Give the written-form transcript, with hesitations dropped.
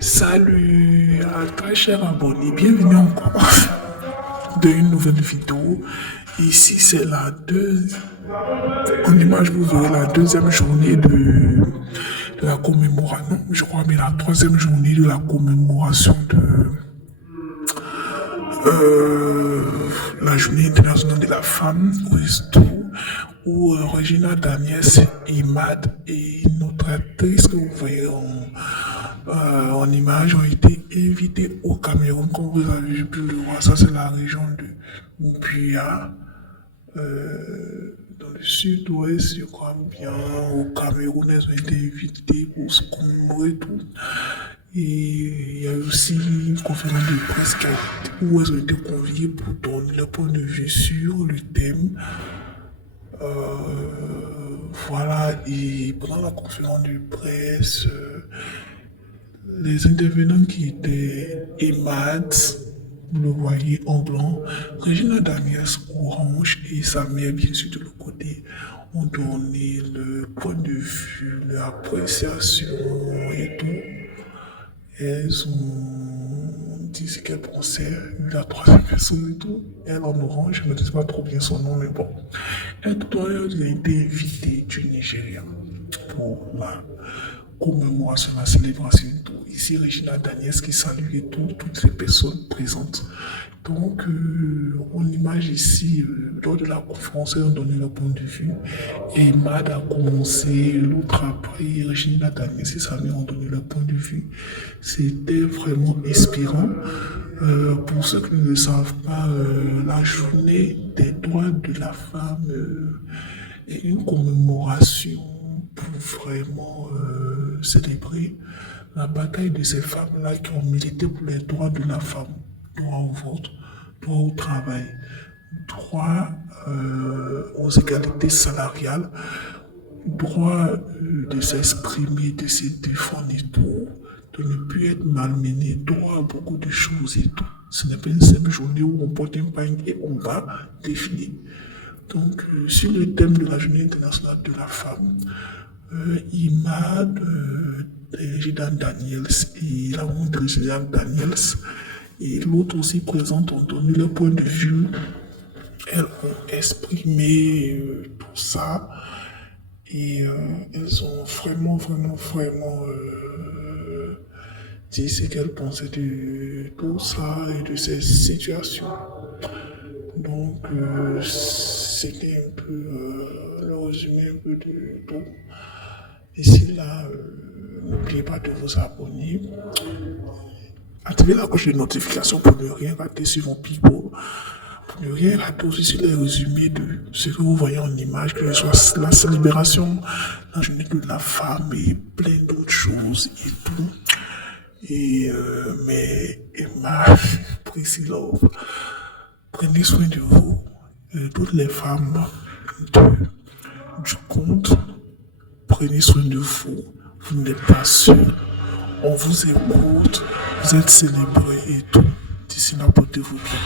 Salut, très cher abonné, bienvenue encore de une nouvelle vidéo. Ici, c'est la deuxième. En image, vous verrez la deuxième journée de la commémoration. Non, je crois, mais la troisième journée de la commémoration de la journée internationale de la femme, où Regina Daniels, Imad et une autre actrice que vous voyez en image ont été invités au Cameroun. Comme vous avez pu le voir, ça c'est la région de Mpuya, dans le sud-ouest, je crois bien, au Cameroun. Elles ont été invitées pour se commémorer tout. Et il y a aussi une conférence de presse où elles ont été conviées pour donner leur point de vue sur le thème. Voilà, et pendant la conférence de presse, les intervenants qui étaient Emad, vous le voyez en blanc, Regina Daniels orange et sa mère bien sûr de l'autre côté ont donné le point de vue, l'appréciation et tout. Elles ont dit ce qu'elles pensaient, la troisième personne et tout. Elle en orange, je ne sais pas trop bien son nom, mais bon. Elle a été invitée du Nigeria pour la commémoration, la célébration et tout. Ici, Regina Daniels qui salue et tout, toutes les personnes présentes. Donc, on image ici, lors de la conférence, ils ont donné leur point de vue. Et Mad a commencé, l'autre après, Regina Daniels et Samy ont donné leur point de vue. C'était vraiment inspirant. Pour ceux qui ne le savent pas, la journée des droits de la femme est une commémoration pour vraiment célébrer la bataille de ces femmes-là qui ont milité pour les droits de la femme, droit au vote, droit au travail, droit aux égalités salariales, droit de s'exprimer, de se défendre et tout, de ne plus être malmené, droit à beaucoup de choses et tout. Ce n'est pas une simple journée où on porte un pagne et on va défiler. Donc, sur le thème de la journée internationale de la femme, Imad, Regina Daniels et la honte de Regina Daniels et l'autre aussi présente ont donné leur point de vue. Elles ont exprimé tout ça et elles ont vraiment dit ce qu'elles pensaient de tout ça et de ces situations. Donc, c'était un peu le résumé un peu de tout. D'ici là, n'oubliez pas de vous abonner. Activez la cloche de notification pour ne rien rater sur vos people. Pour ne rien rater aussi sur les résumés de ce que vous voyez en image, que ce soit la célébration, la journée de la femme et plein d'autres choses et tout. Et mais Emma, Priscilla, prenez soin de vous, toutes les femmes du compte, prenez soin de vous, vous n'êtes pas seul, on vous écoute, vous êtes célébrés et tout. D'ici là, portez-vous bien.